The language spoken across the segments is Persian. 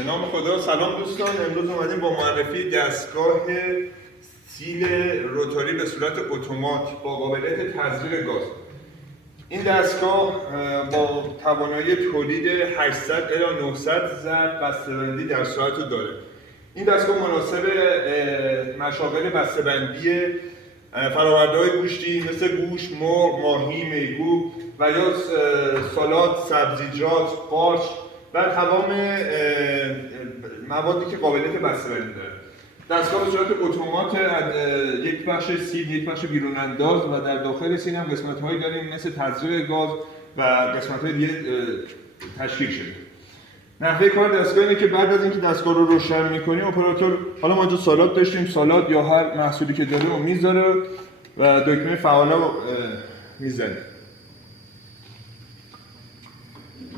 به نام خدا. سلام دوستان، امروز اومدیم با معرفی دستگاه سیل روتاری به صورت اتومات با قابلیت تزریق گاز. این دستگاه با توانایی تولید 800 الی 900 ضرب بسته‌بندی در ساعت رو داره. این دستگاه مناسب مشاغل بسته‌بندی فرآورده‌های گوشتی مثل گوشت، مرغ، ماهی، میگو و یا سالاد، سبزیجات، قارچ و تمام موادی که قابلیت بسته‌بندی داره. دستگاه به صورت اتومات، یک بخش سیل، یک بخش بیرون انداز و در داخل سیل هم قسمت‌هایی داریم مثل تزریق گاز و قسمت‌های دیگه تشکیل شده. نحوه کار دستگاه اینه که بعد از اینکه دستگاه رو روشن می‌کنیم، اپراتور، حالا ما اینجا سالاد داشتیم، سالاد یا هر محصولی که داره رو میذاره و دکمه فعاله رو میزنه.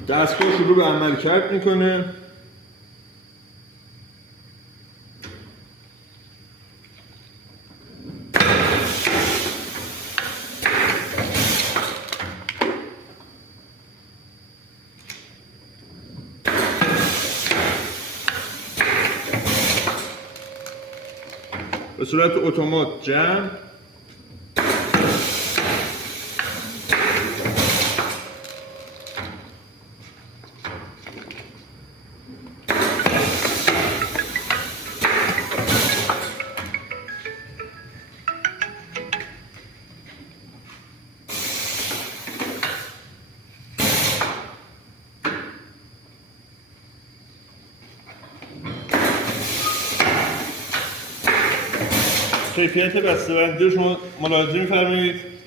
دستگاه شروع به عملکرد میکنه. به صورت اتومات جمع. کیفیت بسته‌بندی رو شما ملاحظه می‌فرمایید.